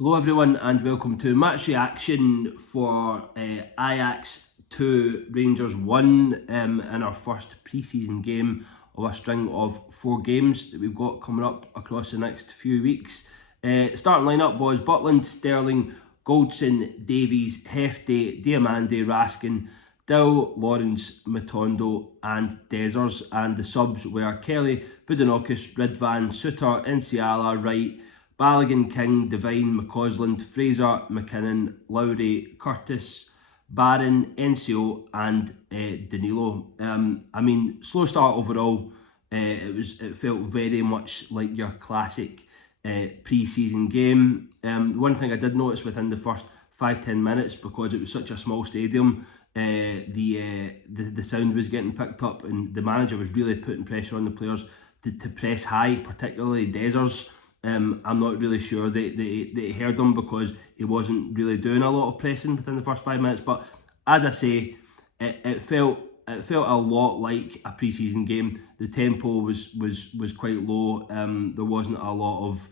Hello everyone and welcome to match reaction for Ajax 2 Rangers 1 in our first pre-season game of a string of 4 games that we've got coming up across the next few weeks. Starting lineup was Butland, Sterling, Goldson, Davies, Hefty, Diamande, Raskin, Dill, Lawrence, Matondo and Dezers, and the subs were Kelly, Budinokis, Ridvan, Suter, Enciala, Wright, Balogun, King, Devine, McCausland, Fraser, McKinnon, Lowry, Curtis, Barron, NCO and Danilo. Slow start overall. It felt very much like your classic pre-season game. One thing I did notice within the first 5-10 minutes, because it was such a small stadium, the sound was getting picked up, and the manager was really putting pressure on the players to press high, particularly Dezers. I'm not really sure they heard him, because he wasn't really doing a lot of pressing within the first 5 minutes. But as I say, it felt a lot like a pre-season game. The tempo was quite low. There wasn't a lot of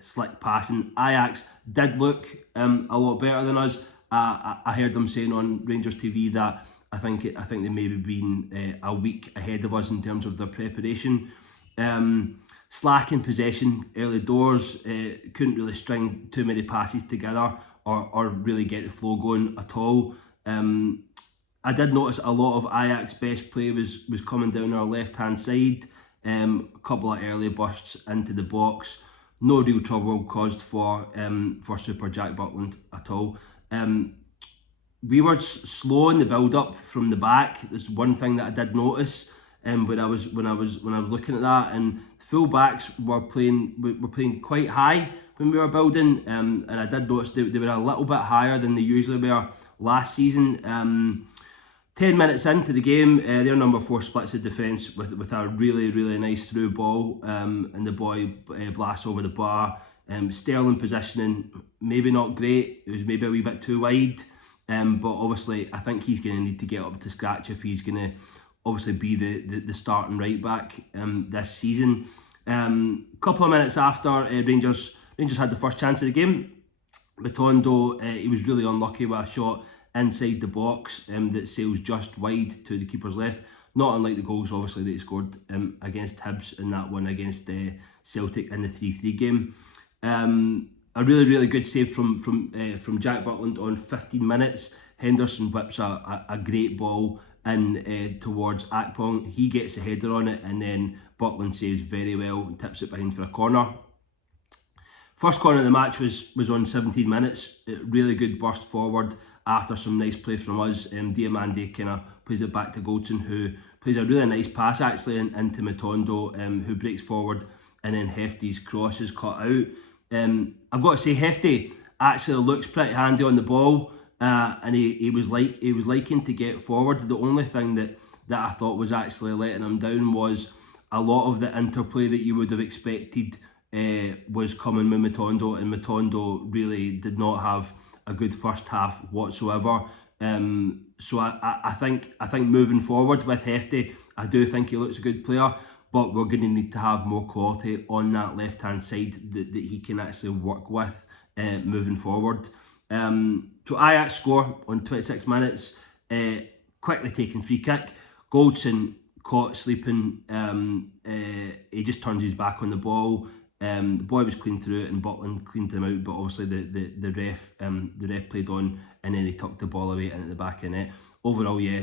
slick passing. Ajax did look a lot better than us. I heard them saying on Rangers TV that I think they maybe been a week ahead of us in terms of their preparation. Slack in possession early doors, couldn't really string too many passes together or really get the flow going at all. I did notice a lot of Ajax best play was coming down our left hand side. A couple of early bursts into the box, no real trouble caused for Super Jack Butland at all. We were slow in the build up from the back. There's one thing that I did notice. When I was looking at that, and full backs were playing quite high when we were building, and I did notice they were a little bit higher than they usually were last season. 10 minutes into the game, their number 4 splits the defence with a really nice through ball, and the boy blasts over the bar. Sterling positioning, maybe not great. It was maybe a wee bit too wide, but obviously I think he's going to need to get up to scratch if he's going to obviously be the starting right back this season. Couple of minutes after, Rangers had the first chance of the game. Matondo, he was really unlucky with a shot inside the box that sails just wide to the keeper's left. Not unlike the goals, obviously, that he scored against Hibs in that one against Celtic in the 3-3 game. A really good save from Jack Butland on 15 minutes. Henderson whips a great ball in towards Akpong. He gets a header on it, and then Butland saves very well and tips it behind for a corner. First corner of the match was on 17 minutes. Really good burst forward after some nice play from us. Diamande kind of plays it back to Goldson, who plays a really nice pass actually into Matondo, who breaks forward, and then Hefty's cross is cut out. I've got to say, Hefty actually looks pretty handy on the ball, and he was liking to get forward. The only thing that I thought was actually letting him down was a lot of the interplay that you would have expected was coming with Matondo, and Matondo really did not have a good first half whatsoever. So I think moving forward with Hefty, I do think he looks a good player, but we're going to need to have more quality on that left hand side that he can actually work with moving forward. So Ajax score on 26 minutes, quickly taken free kick. Goldson caught sleeping, he just turns his back on the ball. The boy was clean through it and Butland cleaned him out, but obviously the ref played on, and then he tucked the ball away into the back of net. Overall, yeah,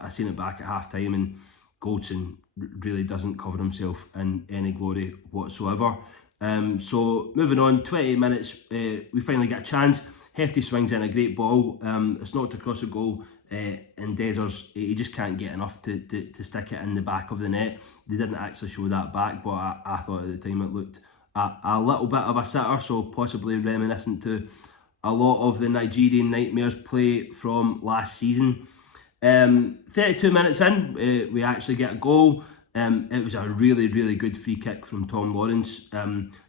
I seen it back at half time, and Goldson really doesn't cover himself in any glory whatsoever. So moving on, 28 minutes, we finally get a chance. Hefty swings in a great ball. It's knocked across the goal, and Dezers, he just can't get enough to stick it in the back of the net. They didn't actually show that back, but I thought at the time it looked a little bit of a sitter, so possibly reminiscent to a lot of the Nigerian Nightmares play from last season. 32 minutes in, we actually get a goal. It was a really good free kick from Tom Lawrence,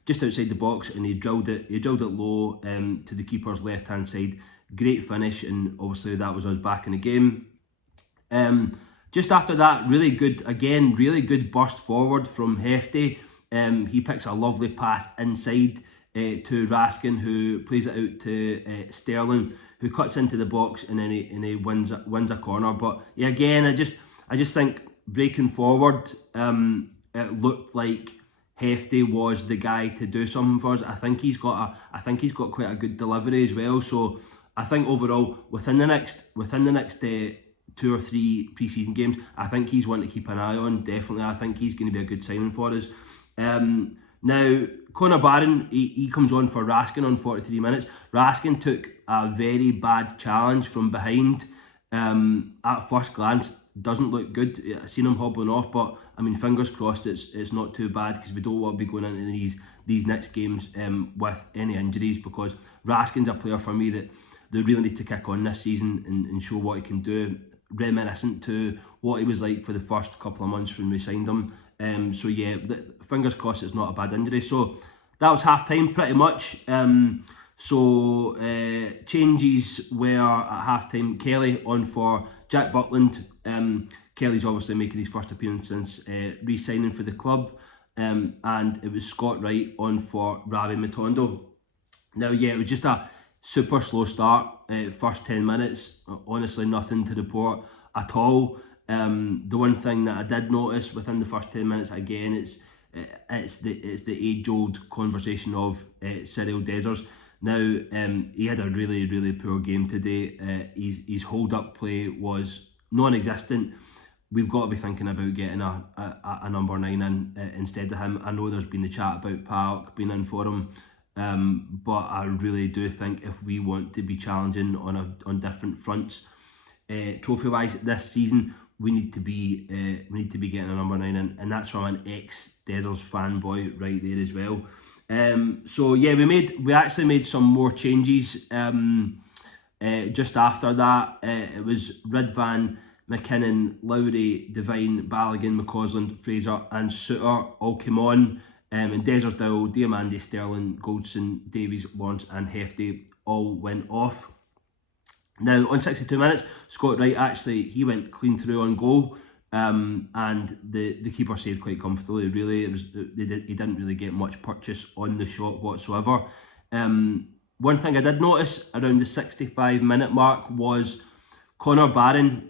just outside the box, and he drilled it low to the keeper's left hand side. Great finish, and obviously that was us back in the game. Just after that, really good burst forward from Hefty. He picks a lovely pass inside to Raskin, who plays it out to Sterling, who cuts into the box, and then he wins a corner. But yeah, again, I just think breaking forward, it looked like Hefty was the guy to do something for us. I think he's got quite a good delivery as well. So I think overall, within the next 2 or 3 pre-season games, I think he's one to keep an eye on. Definitely, I think he's going to be a good signing for us. Now, Connor Barron, he comes on for Raskin on 43 minutes. Raskin took a very bad challenge from behind. At first glance, doesn't look good. I've seen him hobbling off, but I mean, fingers crossed it's not too bad, because we don't want to be going into these next games with any injuries, because Raskin's a player for me that really needs to kick on this season and show what he can do, reminiscent to what he was like for the first couple of months when we signed him. So yeah, fingers crossed it's not a bad injury. So that was half time pretty much. Changes were at half time. Kelly on for Jack Butland. Kelly's obviously making his first appearance since re-signing for the club. And it was Scott Wright on for Ravi Matondo. Now, yeah, it was just a super slow start. First 10 minutes, honestly, nothing to report at all. The one thing that I did notice within the first 10 minutes, again, it's the age-old conversation of Cyril Dessers. Now, he had a really, really poor game today. His hold-up play was non-existent. We've got to be thinking about getting a number 9 in instead of him. I know there's been the chat about Park being in for him, but I really do think if we want to be challenging on different fronts, trophy-wise this season, we need to be getting a number 9 in, and that's from an ex-Dessers fanboy right there as well. So yeah, we actually made some more changes. Just after that, it was Ridvan, McKinnon, Lowry, Devine, Balogun, McCausland, Fraser and Suter all came on. And Dessers, Dowell, Diamande, Sterling, Goldson, Davies, Lawrence and Hefty all went off. Now, on 62 minutes, Scott Wright he went clean through on goal, and the keeper saved quite comfortably. Really, he didn't really get much purchase on the shot whatsoever. One thing I did notice around the 65-minute mark was Connor Barron.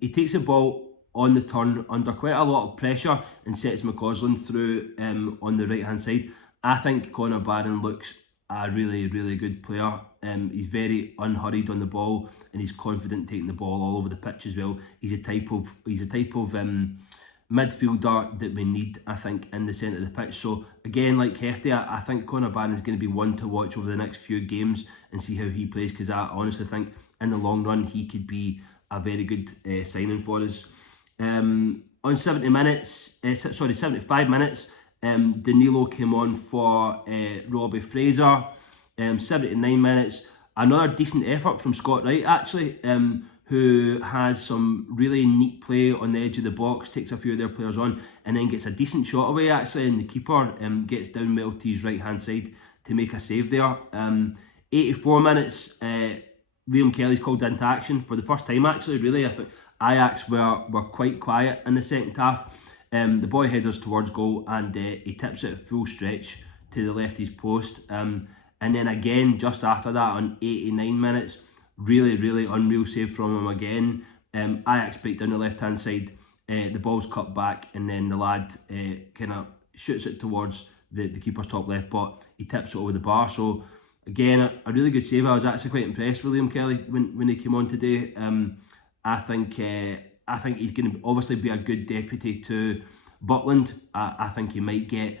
He takes the ball on the turn under quite a lot of pressure and sets McCausland through on the right hand side. I think Connor Barron looks a really, really good player. He's very unhurried on the ball, and he's confident taking the ball all over the pitch as well. He's a type of midfielder that we need, I think, in the centre of the pitch. So again, like Hefty, I think Connor Barron is going to be one to watch over the next few games and see how he plays, because I honestly think in the long run he could be a very good signing for us. On 75 minutes, Danilo came on for Robbie Fraser. 79 minutes, another decent effort from Scott Wright actually, who has some really neat play on the edge of the box, takes a few of their players on, and then gets a decent shot away actually, and the keeper gets down well to his right hand side to make a save there. 84 minutes, Liam Kelly's called into action for the first time actually, really. I think Ajax were quite quiet in the second half. The boy headers towards goal, and he tips it full stretch to the left of his post. And then again, just after that, on 89 minutes, really, really unreal save from him again. Ajax break down the left-hand side, the ball's cut back, and then the lad kind of shoots it towards the keeper's top left, but he tips it over the bar. So again, a really good save. I was actually quite impressed with Liam Kelly when he came on today. I think he's going to obviously be a good deputy to Butland. I think he might get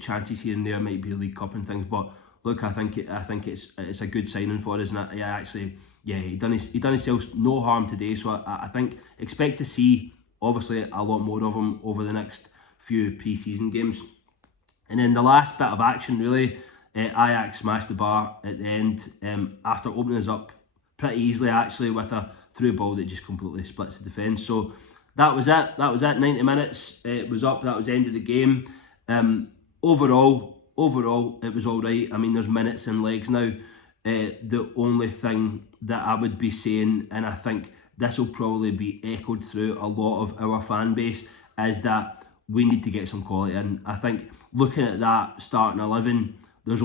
chances here and there, might be a League Cup and things, but look, I think it's a good signing for us, and he done himself no harm today. So I think expect to see obviously a lot more of him over the next few pre-season games. And then the last bit of action really, Ajax smashed the bar at the end after opening us up pretty easily actually with a through ball that just completely splits the defence. So that was it. 90 minutes. It was up. That was the end of the game. Overall, it was all right. I mean, there's minutes and legs now. The only thing that I would be saying, and I think this will probably be echoed through a lot of our fan base, is that we need to get some quality in. I think looking at that starting 11, there's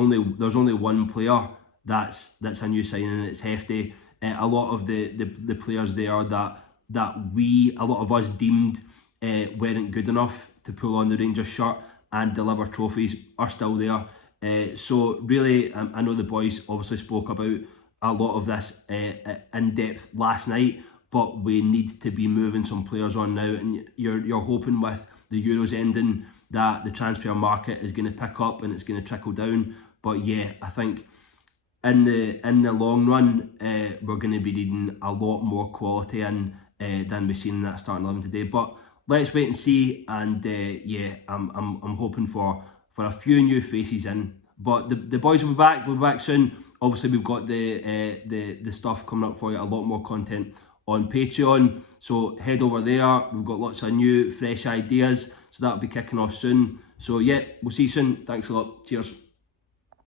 only one player that's a new signing, and it's Hefty. A lot of the players there that a lot of us deemed weren't good enough to pull on the Rangers shirt and deliver trophies are still there. So really, I know the boys obviously spoke about a lot of this in depth last night, but we need to be moving some players on now, and you're hoping with the Euros ending that the transfer market is going to pick up and it's going to trickle down. But yeah, I think in the long run, we're going to be needing a lot more quality in than we've seen in that starting 11 today. But let's wait and see. And yeah, I'm hoping for a few new faces in. But the boys will be back. We'll be back soon. Obviously, we've got the stuff coming up for you. A lot more content on Patreon. So head over there. We've got lots of new, fresh ideas. So that'll be kicking off soon. So yeah, we'll see you soon. Thanks a lot. Cheers.